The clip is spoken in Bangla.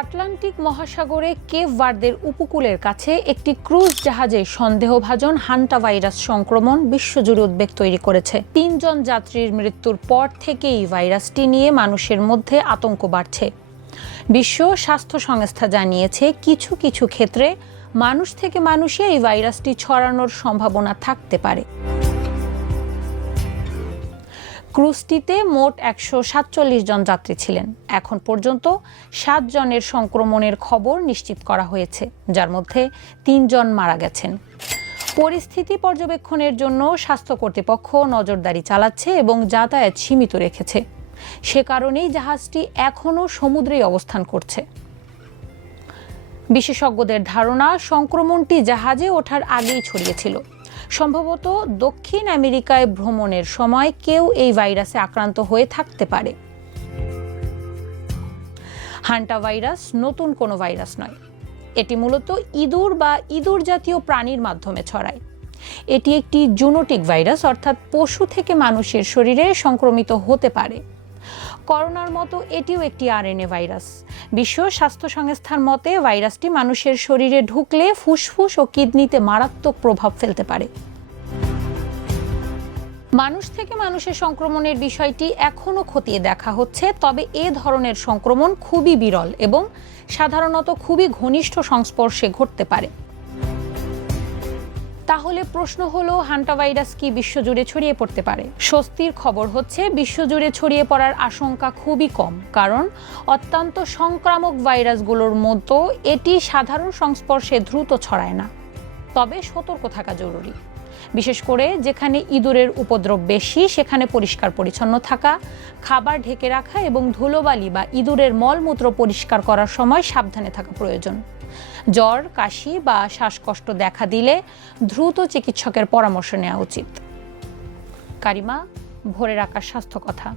আটলান্টিক মহাসাগরে কেপ ভার্দের উপকূলের কাছে একটি ক্রুজ জাহাজে সন্দেহভাজন হান্টা ভাইরাস সংক্রমণ বিশ্বজুড়ে উদ্বেগ তৈরি করেছে। ৩ জন যাত্রীর মৃত্যুর পর থেকেই ভাইরাসটি নিয়ে মানুষের মধ্যে আতঙ্ক বাড়ছে। বিশ্ব স্বাস্থ্য সংস্থা জানিয়েছে, কিছু কিছু ক্ষেত্রে মানুষ থেকে মানুষে এই ভাইরাসটি ছড়ানোর সম্ভাবনা থাকতে পারে। ক্রুজটিতে মোট ১৪৭ জন যাত্রী ছিলেন। এখন পর্যন্ত ৭ জনের সংক্রমণের খবর নিশ্চিত করা হয়েছে, যার মধ্যে ৩ জন মারা গেছেন। পরিস্থিতি পর্যবেক্ষণের জন্য স্বাস্থ্য কর্তৃপক্ষ নজরদারি চালাচ্ছে এবং যাতায়াত সীমিত রেখেছে। সে কারণেই জাহাজটি এখনও সমুদ্রেই অবস্থান করছে। বিশেষজ্ঞদের ধারণা, সংক্রমণটি জাহাজে ওঠার আগেই ছড়িয়েছিল। সম্ভবত দক্ষিণ আমেরিকায় ভ্রমণের সময় কেউ এই ভাইরাসে আক্রান্ত হয়ে থাকতে পারে। হান্টা ভাইরাস নতুন কোনো ভাইরাস নয়। এটি মূলত ইঁদুর বা ইঁদুর জাতীয় প্রাণীর মাধ্যমে ছড়ায়। এটি একটি জুনোটিক ভাইরাস, অর্থাৎ পশু থেকে মানুষের শরীরে সংক্রমিত হতে পারে। করোনার মতো এটিও একটি আরএনএ ভাইরাস। বিশ্ব স্বাস্থ্য সংস্থার মতে, ভাইরাসটি মানুষের শরীরে ঢুকলে ফুসফুস ও কিডনিতে মারাত্মক প্রভাব ফেলতে পারে। মানুষ থেকে মানুষের সংক্রমণের বিষয়টি এখনও খতিয়ে দেখা হচ্ছে, তবে এ ধরনের সংক্রমণ খুবই বিরল এবং সাধারণত খুবই ঘনিষ্ঠ সংস্পর্শে ঘটতে পারে। তাহলে প্রশ্ন হলো, হান্টা ভাইরাস কি বিশ্বজুড়ে ছড়িয়ে পড়তে পারে? স্বস্তির খবর হচ্ছে, বিশ্বজুড়ে ছড়িয়ে পড়ার আশঙ্কা খুবই কম, কারণ অত্যন্ত সংক্রামক ভাইরাসগুলোর মতো এটি সাধারণ সংস্পর্শে দ্রুত ছড়ায় না। তবে সতর্ক থাকা জরুরি। বিশেষ করে যেখানে ইঁদুরের উপদ্রব বেশি, সেখানে পরিষ্কার পরিচ্ছন্ন থাকা, খাবার ঢেকে রাখা এবং ধুলোবালি বা ইঁদুরের মলমূত্র পরিষ্কার করার সময় সাবধানে থাকা প্রয়োজন। জ্বর, কাশি বা শ্বাসকষ্ট দেখা দিলে দ্রুত চিকিৎসকের পরামর্শ নেওয়া উচিত। কারিমা, ভোরের আকাশ স্বাস্থ্য কথা।